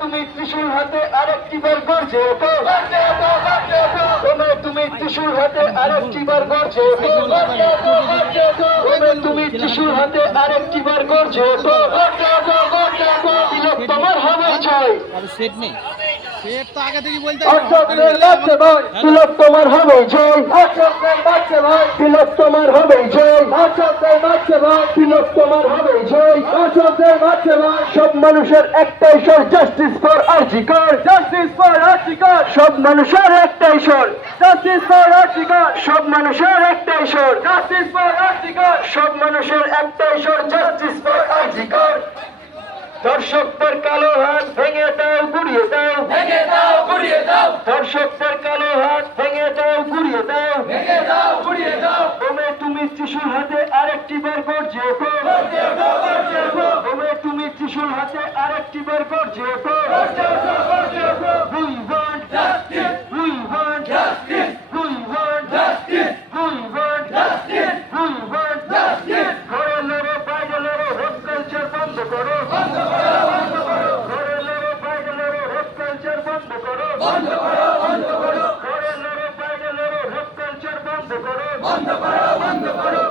তুমি ত্রিশূল হাতে আরেকটি বার গর্জে ওঠো, তুমি ত্রিশূল হাতে আরেকটি বার গর্জে ওঠো, তুমি ত্রিশূল হাতে আরেকটি বার গর্জে ওঠো। তোমার হবে জয়, সেট নেই, সেট তো আগে থেকে বলতে তিলক তোমার হবে জয়, তিলক তোমার হবে জয়, তিলক তোমার হবে জয়। সব মানুষের একটাই স্বর, জাস্টিস ফর আরজি কর, জাস্টিস ফর আরজি কর। সব মানুষের একটাই স্বর, জাস্টিস ফর আরজি কর। সব মানুষের একটাই স্বর, জাস্টিস ফর আরজি কর। সব মানুষের একটাই স্বর, জাস্টিস ফর আরজি কর। দর্শকদের কালো হাত ভেঙে দাও, গুড়িয়ে দাও, ভেঙে দাও, গুড়িয়ে দাও। দর্শকদের কালো হাত ভেঙে দাও, গুড়িয়ে দাও, ভেঙে দাও, গুড়িয়ে দাও। তুমি ত্রিশূল হাতে আরেকটি বার গর্জে ওঠো, তুমি ত্রিশূল হাতে আরেকটি বার গর্জে ওঠো। We want justice, we want justice, we want justice, we want justice, we want justice. ঘরে লড়ো, বাইরে লড়ো, রেপ কালচার বন্ধ করো, বন্ধ করো, বন্ধ করো। ঘরে লড়ো, বাইরে লড়ো, রেপ কালচার বন্ধ করো, বন্ধ করো, বন্ধ করো। ঘরে লড়ো, বাইরে লড়ো, রেপ কালচার বন্ধ করো, বন্ধ করো, বন্ধ করো।